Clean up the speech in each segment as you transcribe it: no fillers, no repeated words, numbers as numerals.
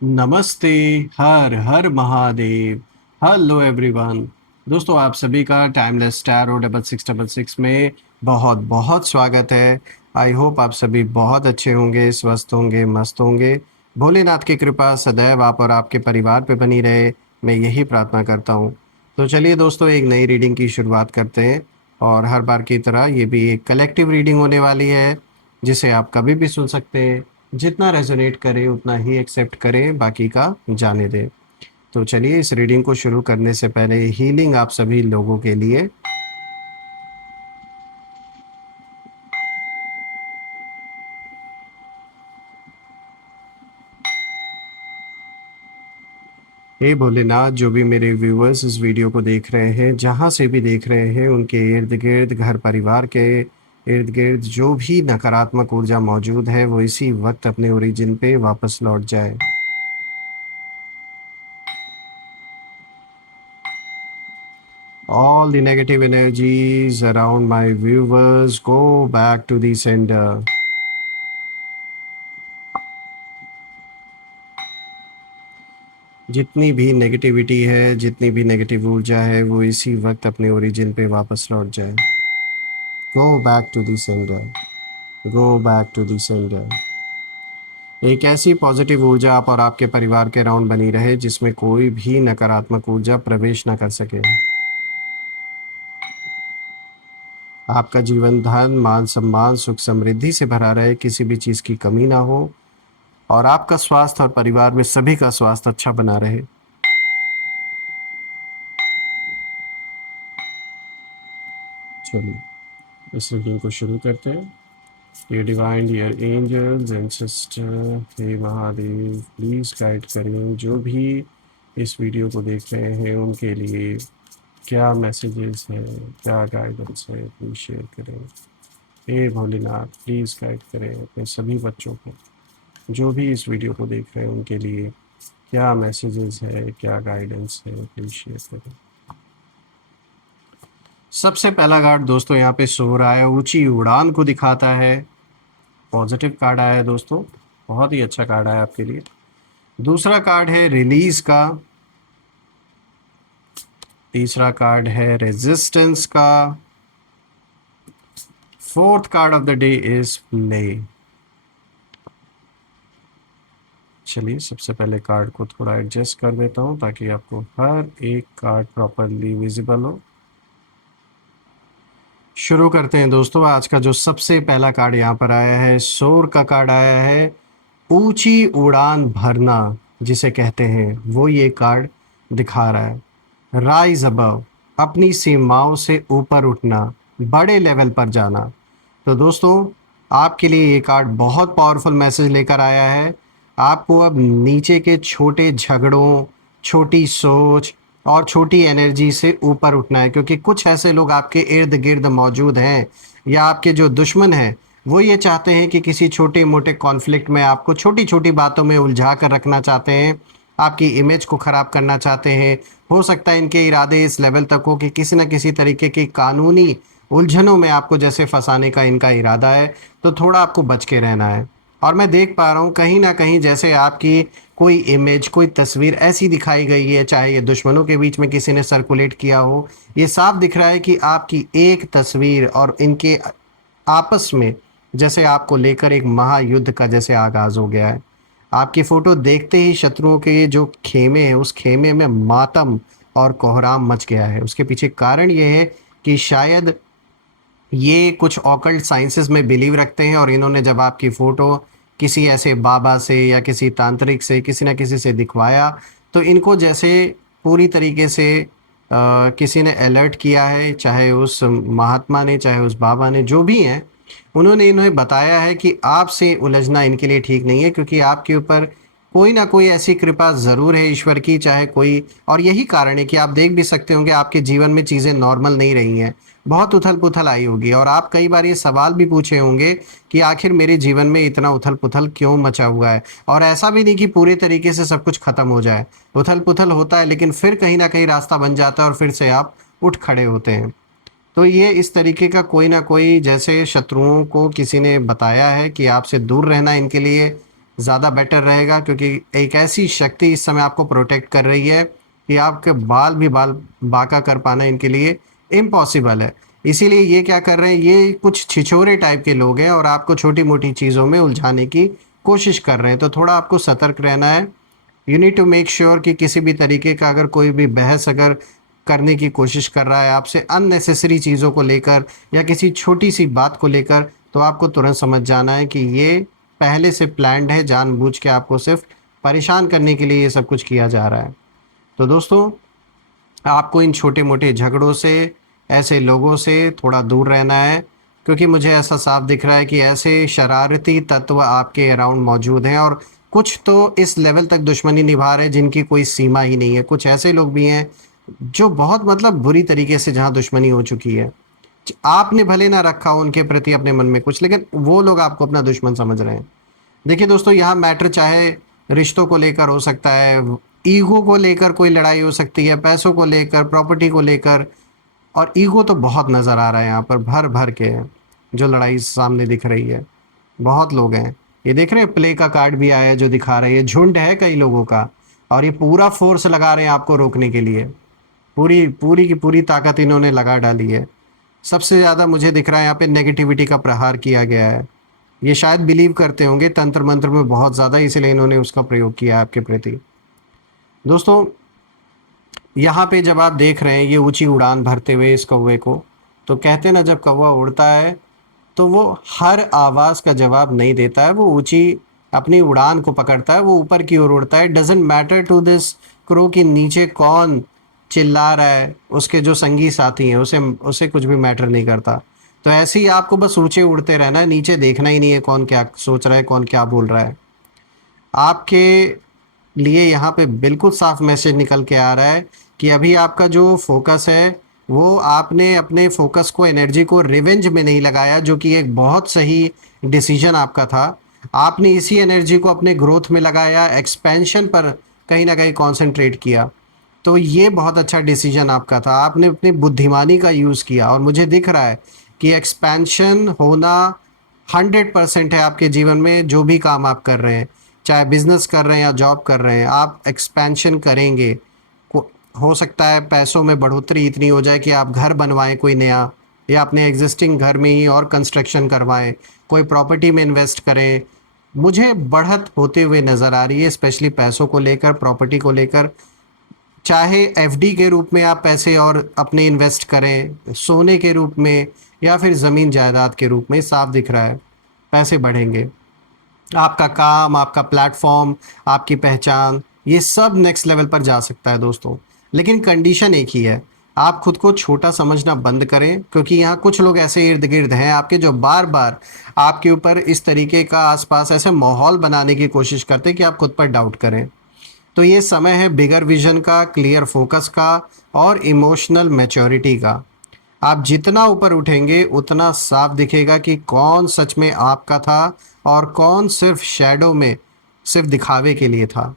नमस्ते। Har Har Mahadev. Hello everyone. दोस्तों, आप सभी का टाइमलेस टैरो 6666 में बहुत बहुत स्वागत है। आई होप आप सभी बहुत अच्छे होंगे, स्वस्थ होंगे, मस्त होंगे। भोलेनाथ की कृपा सदैव आप और आपके परिवार पे बनी रहे, मैं यही प्रार्थना करता हूँ। तो चलिए दोस्तों, एक नई रीडिंग की शुरुआत करते हैं। और हर बार की तरह ये भी एक कलेक्टिव रीडिंग होने वाली है, जिसे आप कभी भी सुन सकते हैं। जितना रेजोनेट करे उतना ही एक्सेप्ट करें, बाकी का जाने दें। तो चलिए, इस रीडिंग को शुरू करने से पहले हीलिंग आप सभी लोगों के लिए। हे भोलेनाथ, जो भी मेरे व्यूअर्स इस वीडियो को देख रहे हैं, जहाँ से भी देख रहे हैं, उनके इर्द गिर्द, घर परिवार के इर्द गिर्द जो भी नकारात्मक ऊर्जा मौजूद है, वो इसी वक्त अपने ओरिजिन पे वापस लौट जाए। All the negative energies around my viewers go back to the sender. जितनी भी नेगेटिविटी है, जितनी भी नेगेटिव ऊर्जा है, वो इसी वक्त अपने ओरिजिन पे वापस लौट जाए। Go back to the sender. Go back to the sender. एक ऐसी पॉजिटिव ऊर्जा आप और आपके परिवार के अराउंड बनी रहे, जिसमें कोई भी नकारात्मक ऊर्जा प्रवेश ना कर सके। आपका जीवन धन, मान सम्मान, सुख समृद्धि से भरा रहे, किसी भी चीज़ की कमी ना हो। और आपका स्वास्थ्य और परिवार में सभी का स्वास्थ्य अच्छा बना रहे। चलिए, इस रीडिंग को शुरू करते हैं। ये divine dear angels and sister, हे महादेव, प्लीज़ गाइड करें जो भी इस वीडियो को देख रहे हैं, उनके लिए क्या मैसेजेस हैं, क्या गाइडेंस है, प्लीज़ शेयर करें। हे भोलेनाथ, प्लीज़ गाइड करें अपने सभी बच्चों को, जो भी इस वीडियो को देख रहे हैं, उनके लिए क्या मैसेजेस है, क्या गाइडेंस है, प्लीज़ शेयर करें। सबसे पहला कार्ड दोस्तों यहाँ पे सो रहा है, ऊंची उड़ान को दिखाता है। पॉजिटिव कार्ड आया है दोस्तों, बहुत ही अच्छा कार्ड आया आपके लिए। दूसरा कार्ड है रिलीज का। तीसरा कार्ड है रेजिस्टेंस का। Fourth card of the day is play. चलिए, सबसे पहले कार्ड को थोड़ा एडजस्ट कर देता हूँ ताकि आपको हर एक कार्ड प्रॉपरली विजिबल हो। शुरू करते हैं दोस्तों। आज का जो सबसे पहला कार्ड यहाँ पर आया है, सोर का कार्ड आया है। ऊंची उड़ान भरना जिसे कहते हैं, वो ये कार्ड दिखा रहा है। राइज अबव, अपनी सीमाओं से ऊपर उठना, बड़े लेवल पर जाना। तो दोस्तों, आपके लिए ये कार्ड बहुत पावरफुल मैसेज लेकर आया है। आपको अब नीचे के छोटे झगड़ों, छोटी सोच और छोटी एनर्जी से ऊपर उठना है, क्योंकि कुछ ऐसे लोग आपके इर्द गिर्द मौजूद हैं, या आपके जो दुश्मन हैं, वो ये चाहते हैं कि किसी छोटे मोटे कॉन्फ्लिक्ट में आपको छोटी छोटी बातों में उलझा कर रखना चाहते हैं, आपकी इमेज को ख़राब करना चाहते हैं। हो सकता है इनके इरादे इस लेवल तक हो कि किसी न किसी तरीके की कानूनी उलझनों में आपको जैसे फंसाने का इनका इरादा है। तो थोड़ा आपको बच के रहना है। और मैं देख पा रहा हूँ कहीं ना कहीं जैसे आपकी कोई इमेज, कोई तस्वीर ऐसी दिखाई गई है, चाहे ये दुश्मनों के बीच में किसी ने सर्कुलेट किया हो। ये साफ दिख रहा है कि आपकी एक तस्वीर और इनके आपस में जैसे आपको लेकर एक महायुद्ध का जैसे आगाज हो गया है। आपकी फोटो देखते ही शत्रुओं के जो खेमे हैं, उस खेमे में मातम और कोहराम मच गया है। उसके पीछे कारण ये है कि शायद ये कुछ ऑकल्ट साइंसेस में बिलीव रखते हैं, और इन्होंने जब आपकी फ़ोटो किसी ऐसे बाबा से या किसी तांत्रिक से, किसी न किसी से दिखवाया, तो इनको जैसे पूरी तरीके से किसी ने अलर्ट किया है, चाहे उस महात्मा ने, चाहे उस बाबा ने, जो भी हैं, उन्होंने इन्हें बताया है कि आपसे उलझना इनके लिए ठीक नहीं है, क्योंकि आपके ऊपर कोई ना कोई ऐसी कृपा ज़रूर है ईश्वर की, चाहे कोई। और यही कारण है कि आप देख भी सकते होंगे आपके जीवन में चीज़ें नॉर्मल नहीं रही हैं। बहुत उथल पुथल आई होगी, और आप कई बार ये सवाल भी पूछे होंगे कि आखिर मेरे जीवन में इतना उथल पुथल क्यों मचा हुआ है। और ऐसा भी नहीं कि पूरी तरीके से सब कुछ खत्म हो जाए, उथल पुथल होता है, लेकिन फिर कहीं ना कहीं रास्ता बन जाता है और फिर से आप उठ खड़े होते हैं। तो ये इस तरीके का कोई ना कोई जैसे शत्रुओं को किसी ने बताया है कि आपसे दूर रहना इनके लिए ज़्यादा बेटर रहेगा, क्योंकि एक ऐसी शक्ति इस समय आपको प्रोटेक्ट कर रही है कि आपके बाल बांका कर पाना इनके लिए इम्पॉसिबल है। इसीलिए ये क्या कर रहे हैं, ये कुछ छिछोरे टाइप के लोग हैं और आपको छोटी मोटी चीज़ों में उलझाने की कोशिश कर रहे हैं। तो थोड़ा आपको सतर्क रहना है। You need to make sure कि किसी भी तरीके का अगर कोई भी बहस अगर करने की कोशिश कर रहा है आपसे अननेसेसरी चीज़ों को लेकर या किसी छोटी सी बात को लेकर, तो आपको तुरंत समझ जाना है कि ये पहले से प्लान्ड है, जानबूझ के आपको सिर्फ परेशान करने के लिए ये सब कुछ किया जा रहा है। तो दोस्तों, आपको इन छोटे मोटे झगड़ों से, ऐसे लोगों से थोड़ा दूर रहना है, क्योंकि मुझे ऐसा साफ दिख रहा है कि ऐसे शरारती तत्व आपके अराउंड मौजूद हैं और कुछ तो इस लेवल तक दुश्मनी निभा रहे हैं जिनकी कोई सीमा ही नहीं है। कुछ ऐसे लोग भी हैं जो बहुत मतलब बुरी तरीके से जहाँ दुश्मनी हो चुकी है, आपने भले ना रखा हो उनके प्रति अपने मन में कुछ, लेकिन वो लोग आपको अपना दुश्मन समझ रहे हैं। देखिए दोस्तों, यहाँ मैटर चाहे रिश्तों को लेकर हो सकता है, ईगो को लेकर कोई लड़ाई हो सकती है, पैसों को लेकर, प्रॉपर्टी को लेकर, और ईगो तो बहुत नज़र आ रहा है यहाँ पर, भर भर के जो लड़ाई सामने दिख रही है। बहुत लोग हैं, ये देख रहे हैं प्ले का कार्ड भी आया है जो दिखा रहा है, ये झुंड है कई लोगों का और ये पूरा फोर्स लगा रहे हैं आपको रोकने के लिए। पूरी पूरी की पूरी ताकत इन्होंने लगा डाली है। सबसे ज़्यादा मुझे दिख रहा है यहाँ पे नेगेटिविटी का प्रहार किया गया है। ये शायद बिलीव करते होंगे तंत्र मंत्र में बहुत ज़्यादा, इसलिए इन्होंने उसका प्रयोग किया है आपके प्रति। दोस्तों, यहाँ पे जब आप देख रहे हैं ये ऊंची उड़ान भरते हुए इस कौवे को, तो कहते हैं ना, जब कौवा उड़ता है तो वो हर आवाज़ का जवाब नहीं देता है, वो ऊंची अपनी उड़ान को पकड़ता है, वो ऊपर की ओर उड़ता है। Doesn't matter to this crow कि नीचे कौन चिल्ला रहा है, उसके जो संगी साथी हैं उसे उसे कुछ भी मैटर नहीं करता। तो ऐसे ही आपको बस ऊंचे उड़ते रहना है, नीचे देखना ही नहीं है कौन क्या सोच रहा है, कौन क्या बोल रहा है। आपके लिए यहाँ पे बिल्कुल साफ मैसेज निकल के आ रहा है कि अभी आपका जो फोकस है वो आपने अपने फोकस को, एनर्जी को रिवेंज में नहीं लगाया, जो कि एक बहुत सही डिसीजन आपका था। आपने इसी एनर्जी को अपने ग्रोथ में लगाया, एक्सपेंशन पर कहीं ना कहीं कंसंट्रेट किया। तो ये बहुत अच्छा डिसीजन आपका था, आपने अपनी बुद्धिमानी का यूज़ किया और मुझे दिख रहा है कि एक्सपेंशन होना 100% है आपके जीवन में। जो भी काम आप कर रहे हैं, चाहे बिजनेस कर रहे हैं या जॉब कर रहे हैं, आप एक्सपेंशन करेंगे। हो सकता है पैसों में बढ़ोतरी इतनी हो जाए कि आप घर बनवाएं कोई नया, या अपने एग्जिस्टिंग घर में ही और कंस्ट्रक्शन करवाएं, कोई प्रॉपर्टी में इन्वेस्ट करें। मुझे बढ़त होते हुए नज़र आ रही है, स्पेशली पैसों को लेकर, प्रॉपर्टी को लेकर। चाहे एफडी के रूप में आप पैसे और अपने इन्वेस्ट करें, सोने के रूप में, या फिर ज़मीन जायदाद के रूप में, साफ दिख रहा है पैसे बढ़ेंगे। आपका काम, आपका प्लेटफॉर्म, आपकी पहचान, ये सब नेक्स्ट लेवल पर जा सकता है दोस्तों। लेकिन कंडीशन एक ही है, आप खुद को छोटा समझना बंद करें, क्योंकि यहाँ कुछ लोग ऐसे इर्द गिर्द हैं आपके जो बार बार आपके ऊपर इस तरीके का आसपास ऐसे माहौल बनाने की कोशिश करते हैं कि आप खुद पर डाउट करें। तो ये समय है बिगर विजन का, क्लियर फोकस का और इमोशनल मैच्योरिटी का। आप जितना ऊपर उठेंगे उतना साफ दिखेगा कि कौन सच में आपका था और कौन सिर्फ शैडो में, सिर्फ दिखावे के लिए था।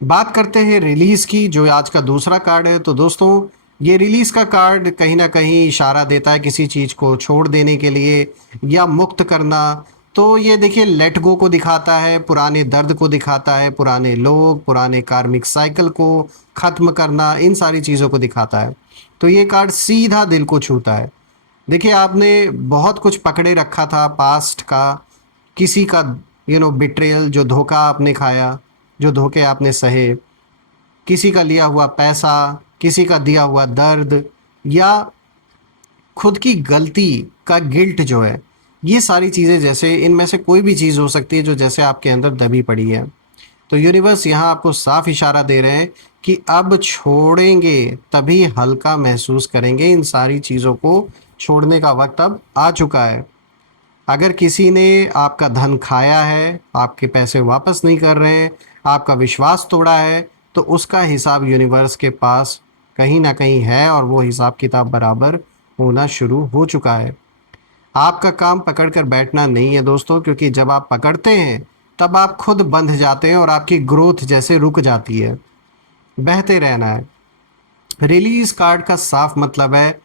बात करते हैं रिलीज़ की, जो आज का दूसरा कार्ड है। तो दोस्तों, ये रिलीज़ का कार्ड कहीं ना कहीं इशारा देता है किसी चीज़ को छोड़ देने के लिए या मुक्त करना। तो ये देखिए, लेट गो को दिखाता है, पुराने दर्द को दिखाता है, पुराने लोग, पुराने कार्मिक साइकिल को ख़त्म करना, इन सारी चीज़ों को दिखाता है। तो ये कार्ड सीधा दिल को छूता है। देखिए, आपने बहुत कुछ पकड़े रखा था पास्ट का, किसी का बिट्रेयल, जो धोखा आपने खाया, जो धोखे आपने सहे, किसी का लिया हुआ पैसा, किसी का दिया हुआ दर्द, या खुद की गलती का गिल्ट जो है, ये सारी चीज़ें, जैसे इनमें से कोई भी चीज़ हो सकती है जो जैसे आपके अंदर दबी पड़ी है। तो यूनिवर्स यहाँ आपको साफ इशारा दे रहे हैं कि अब छोड़ेंगे तभी हल्का महसूस करेंगे। इन सारी चीज़ों को छोड़ने का वक्त अब आ चुका है। अगर किसी ने आपका धन खाया है, आपके पैसे वापस नहीं कर रहे हैं, आपका विश्वास तोड़ा है, तो उसका हिसाब यूनिवर्स के पास कहीं ना कहीं है और वो हिसाब किताब बराबर होना शुरू हो चुका है। आपका काम पकड़ कर बैठना नहीं है दोस्तों, क्योंकि जब आप पकड़ते हैं तब आप खुद बंध जाते हैं और आपकी ग्रोथ जैसे रुक जाती है। बहते रहना है। रिलीज कार्ड का साफ मतलब है,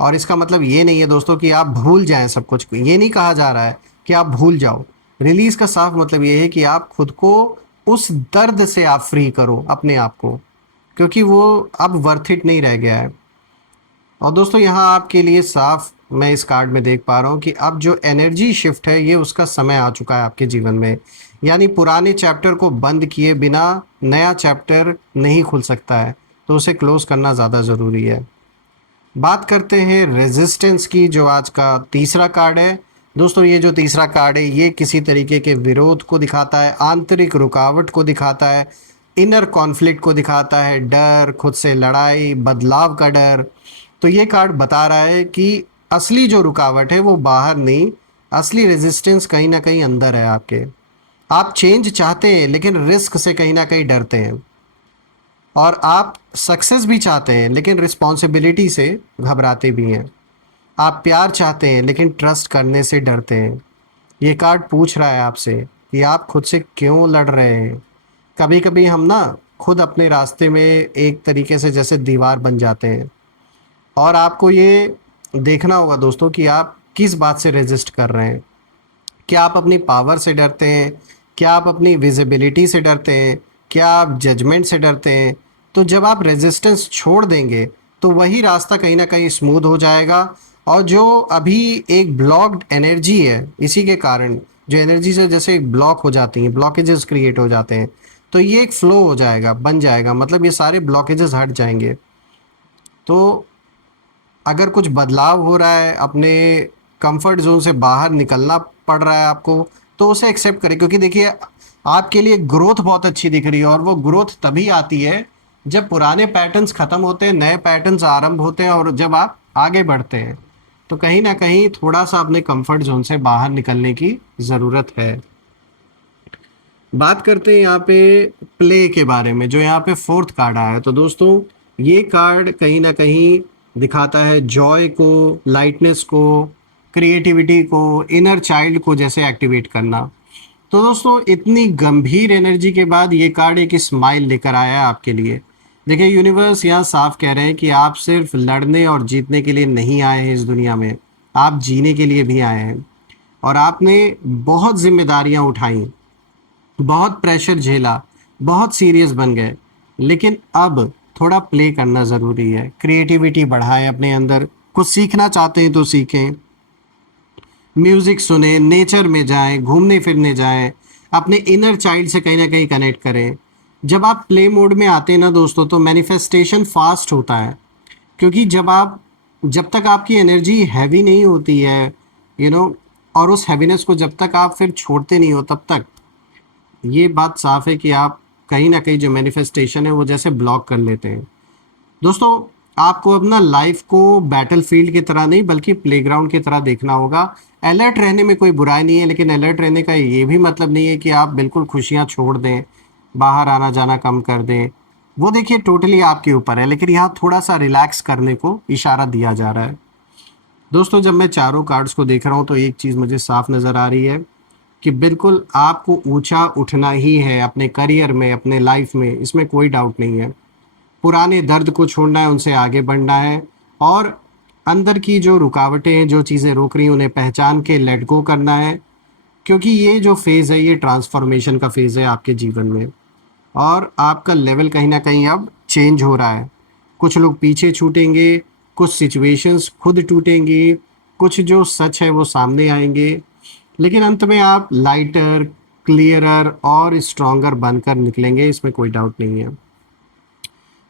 और इसका मतलब ये नहीं है दोस्तों कि आप भूल जाएं सब कुछ। ये नहीं कहा जा रहा है कि आप भूल जाओ, रिलीज का साफ मतलब ये है कि आप खुद को उस दर्द से आप फ्री करो अपने आप को, क्योंकि वो अब वर्थ इट नहीं रह गया है। और दोस्तों यहाँ आपके लिए साफ मैं इस कार्ड में देख पा रहा हूँ कि अब जो एनर्जी शिफ्ट है ये उसका समय आ चुका है आपके जीवन में। यानी पुराने चैप्टर को बंद किए बिना नया चैप्टर नहीं खुल सकता है, तो उसे क्लोज करना ज़्यादा ज़रूरी है। बात करते हैं रेजिस्टेंस की, जो आज का तीसरा कार्ड है। दोस्तों ये जो तीसरा कार्ड है ये किसी तरीके के विरोध को दिखाता है, आंतरिक रुकावट को दिखाता है, इनर कॉन्फ्लिक्ट को दिखाता है, डर, खुद से लड़ाई, बदलाव का डर। तो ये कार्ड बता रहा है कि असली जो रुकावट है वो बाहर नहीं, असली रेजिस्टेंस कहीं ना कहीं अंदर है आपके। आप चेंज चाहते हैं लेकिन रिस्क से कहीं ना कहीं डरते हैं, और आप सक्सेस भी चाहते हैं लेकिन रिस्पॉन्सिबिलिटी से घबराते भी हैं। आप प्यार चाहते हैं लेकिन ट्रस्ट करने से डरते हैं। ये कार्ड पूछ रहा है आपसे कि आप खुद से क्यों लड़ रहे हैं। कभी कभी हम ना खुद अपने रास्ते में एक तरीके से जैसे दीवार बन जाते हैं, और आपको ये देखना होगा दोस्तों कि आप किस बात से रेजिस्ट कर रहे हैं। क्या आप अपनी पावर से डरते हैं? क्या आप अपनी विजिबिलिटी से डरते हैं? क्या आप जजमेंट से डरते हैं? तो जब आप रेजिस्टेंस छोड़ देंगे तो वही रास्ता कहीं ना कहीं स्मूथ हो जाएगा। और जो अभी एक ब्लॉक्ड एनर्जी है, इसी के कारण जो एनर्जी से जैसे ब्लॉक हो जाती हैं, ब्लॉकेजेस क्रिएट हो जाते हैं, तो ये एक फ्लो हो जाएगा, बन जाएगा, मतलब ये सारे ब्लॉकेजेस हट जाएंगे। तो अगर कुछ बदलाव हो रहा है, अपने कंफर्ट जोन से बाहर निकलना पड़ रहा है आपको, तो उसे एक्सेप्ट करें, क्योंकि देखिए आपके लिए ग्रोथ बहुत अच्छी दिख रही है, और वो ग्रोथ तभी आती है जब पुराने पैटर्न्स खत्म होते हैं, नए पैटर्न्स आरंभ होते हैं, और जब आप आगे बढ़ते हैं। तो कहीं ना कहीं थोड़ा सा अपने कंफर्ट जोन से बाहर निकलने की ज़रूरत है। बात करते हैं यहाँ पे प्ले के बारे में, जो यहाँ पे फोर्थ कार्ड आया है। तो दोस्तों ये कार्ड कहीं ना कहीं दिखाता है जॉय को, लाइटनेस को, क्रिएटिविटी को, इनर चाइल्ड को जैसे एक्टिवेट करना। तो दोस्तों इतनी गंभीर एनर्जी के बाद ये कार्ड एक स्माइल लेकर आया है आपके लिए। देखिए यूनिवर्स यहाँ साफ कह रहे हैं कि आप सिर्फ लड़ने और जीतने के लिए नहीं आए हैं इस दुनिया में, आप जीने के लिए भी आए हैं। और आपने बहुत जिम्मेदारियां उठाई, बहुत प्रेशर झेला, बहुत सीरियस बन गए, लेकिन अब थोड़ा प्ले करना ज़रूरी है। क्रिएटिविटी बढ़ाएं अपने अंदर, कुछ सीखना चाहते हैं तो सीखें, म्यूज़िक सुने, नेचर में जाएं, घूमने फिरने जाएं, अपने इनर चाइल्ड से कहीं ना कहीं कनेक्ट करें। जब आप प्ले मोड में आते हैं ना दोस्तों, तो मैनिफेस्टेशन फास्ट होता है, क्योंकि जब तक आपकी एनर्जी हैवी नहीं होती है, यू you नो know, और उस हैवीनेस को जब तक आप फिर छोड़ते नहीं हो, तब तक ये बात साफ है कि आप कहीं ना कहीं जो मैनिफेस्टेशन है वो जैसे ब्लॉक कर लेते हैं। दोस्तों आपको अपना लाइफ को बैटल फील्ड की तरह नहीं बल्कि प्लेग्राउंड की तरह देखना होगा। अलर्ट रहने में कोई बुराई नहीं है, लेकिन अलर्ट रहने का ये भी मतलब नहीं है कि आप बिल्कुल खुशियाँ छोड़ दें, बाहर आना जाना कम कर दें। वो देखिए टोटली आपके ऊपर है, लेकिन यहाँ थोड़ा सा रिलैक्स करने को इशारा दिया जा रहा है। दोस्तों जब मैं चारों कार्ड्स को देख रहा हूँ तो एक चीज़ मुझे साफ नज़र आ रही है कि बिल्कुल आपको ऊंचा उठना ही है अपने करियर में, अपने लाइफ में, इसमें कोई डाउट नहीं है। पुराने दर्द को छोड़ना है, उनसे आगे बढ़ना है, और अंदर की जो रुकावटें हैं, जो चीज़ें रोक रही हैं, उन्हें पहचान के लेट गो करना है। क्योंकि ये जो फेज़ है ये ट्रांसफॉर्मेशन का फेज़ है आपके जीवन में, और आपका लेवल कहीं ना कहीं अब चेंज हो रहा है। कुछ लोग पीछे छूटेंगे, कुछ सिचुएशंस खुद टूटेंगी, कुछ जो सच है वो सामने आएंगे, लेकिन अंत में आप लाइटर, क्लियरर और स्ट्रॉन्गर बनकर निकलेंगे, इसमें कोई डाउट नहीं है।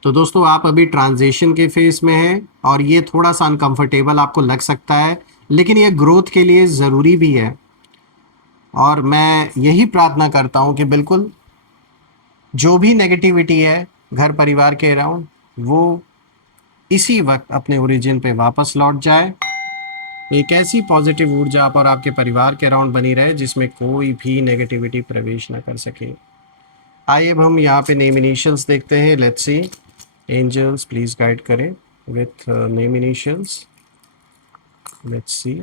तो दोस्तों आप अभी ट्रांजिशन के फेस में हैं, और ये थोड़ा सा अनकंफर्टेबल आपको लग सकता है, लेकिन ये ग्रोथ के लिए ज़रूरी भी है। और मैं यही प्रार्थना करता हूँ कि बिल्कुल जो भी नेगेटिविटी है घर परिवार के अराउंड, वो इसी वक्त अपने ओरिजिन पे वापस लौट जाए। एक ऐसी पॉजिटिव ऊर्जा आप और आपके परिवार के अराउंड बनी रहे जिसमें कोई भी नेगेटिविटी प्रवेश ना कर सके। आइए अब हम यहाँ पे नेम इनिशियल्स देखते हैं। Let's see, angels please guide करें with name initials. Let's see.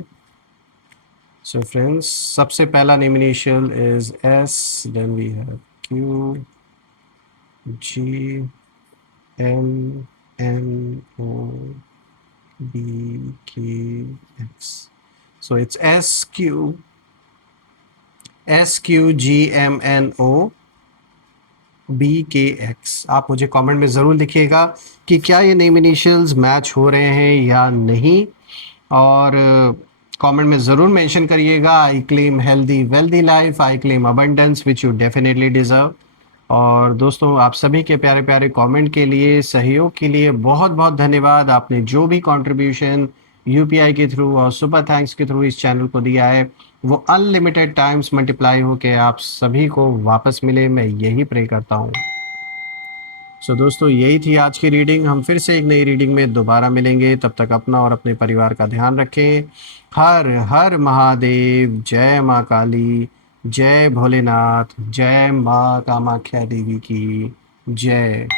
So friends, सबसे पहला name initial is S, then we have Q, G, M, N, O, B, K, X. So it's S Q SQGMNOBKX। आप मुझे comment में ज़रूर लिखिएगा कि क्या ये नेम इनिशियल्स मैच हो रहे हैं या नहीं, और कमेंट में ज़रूर मेंशन करिएगा, I claim healthy wealthy life, I claim abundance which you definitely deserve. और दोस्तों, आप सभी के प्यारे प्यारे कमेंट के लिए, सहयोग के लिए बहुत बहुत धन्यवाद। आपने जो भी कंट्रीब्यूशन यूपीआई के थ्रू और सुपर थैंक्स के थ्रू इस चैनल को दिया है, वो अनलिमिटेड टाइम्स मल्टीप्लाई होके आप सभी को वापस मिले, मैं यही प्रे करता हूँ। सो दोस्तों, यही थी आज की रीडिंग। हम फिर से एक नई रीडिंग में दोबारा मिलेंगे। तब तक अपना और अपने परिवार का ध्यान रखें। हर हर महादेव। जय माँ काली, जय भोलेनाथ, जय माँ कामाख्या देवी की जय।